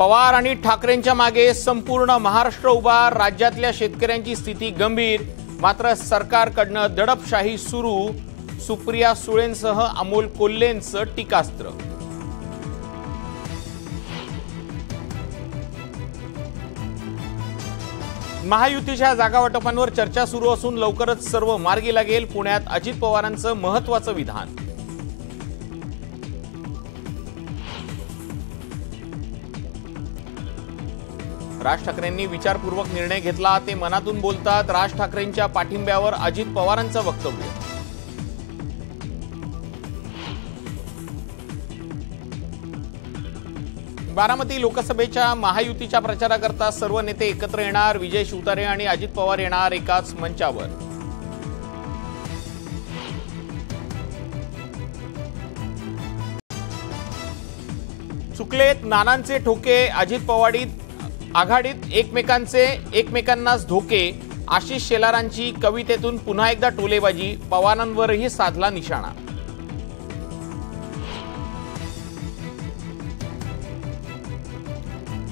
पवार आणि ठाकरेंच्या मागे संपूर्ण महाराष्ट्र उभा। राज्यातल्या शेतकऱ्यांची स्थिती गंभीर, मात्र सरकारकडनं दडपशाही सुरू। सुप्रिया सुळेंसह अमोल कोल्हेंचं टीकास्त्र। महायुतीच्या जागावाटपांवर चर्चा सुरू असून लवकरच सर्व मार्गी लागेल। पुण्यात अजित पवारांचं महत्त्वाचं विधान। राज ठाकरेंनी विचारपूर्वक निर्णय घेतला, ते मनातून बोलतात। राज ठाकरेंच्या पाठिंब्यावर अजित पवारांचं वक्तव्य। बारामती लोकसभेच्या महायुतीच्या प्रचाराकरता सर्व नेते एकत्र येणार। विजय शिवतारे आणि अजित पवार येणार एकाच मंचावर। चुकलेत नानांचे ठोके, अजित पवारीत आघाडीत एकमेकांनाच धोके। आशिष शेलारांची कवितेतून पुन्हा एकदा टोलेबाजी, पवारांवरही साधला निशाणा।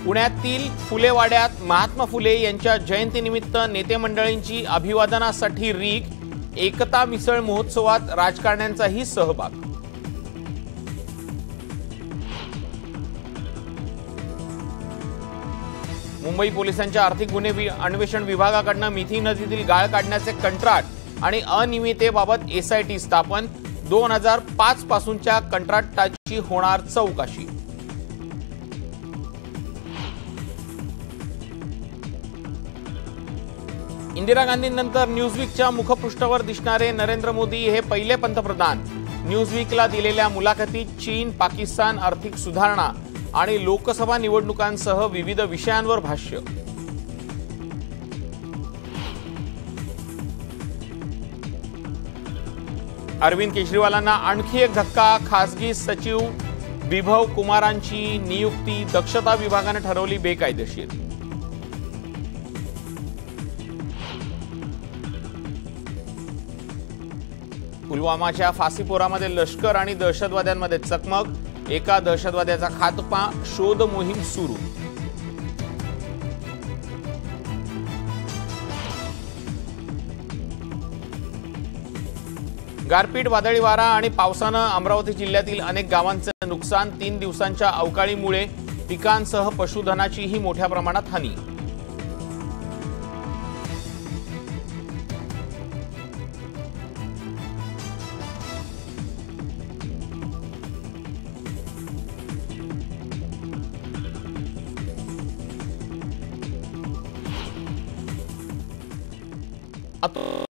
पुण्यातील फुलेवाड्यात महात्मा फुले यांच्या जयंतीनिमित्त नेते मंडळींची अभिवादनासाठी रीग। एकता मिसळ महोत्सवात राजकारण्यांचाही सहभाग। मुंबई पोलिसांच्या आर्थिक गुन्हे अन्वेषण विभागाकडून मिठी नदीतील गाळ काढण्याचे कंत्राट आणि अनियमिततेबाबत एसआयटी स्थापन। 2005 पासूनच्या कंत्राटाची होणार चौकशी। इंदिरा गांधींनंतर न्यूजवीकच्या मुखपृष्ठावर दिसणारे नरेंद्र मोदी हे पहिले पंतप्रधान। न्यूजवीकला दिलेल्या मुलाखतीत चीन, पाकिस्तान, आर्थिक सुधारणा आणि लोकसभा निवडणुकांसह विविध विषयांवर भाष्य। अरविंद केजरीवालांना आणखी एक धक्का, खासगी सचिव विभव कुमारांची नियुक्ती दक्षता विभागाने ठरवली बेकायदेशीर। पुलवामाच्या फासीपोरामध्ये लष्कर आणि दहशतवाद्यांमध्ये चकमक, एका दहशतवाद्याचा खात्मा, शोध मोहीम सुरू। गारपीट, वादळी वारा आणि पावसानं अमरावती जिल्ह्यातील अनेक गावांचे नुकसान। 3 दिवसांच्या अवकाळीमुळे पिकांसह पशुधनाचीही मोठ्या प्रमाणात हानी।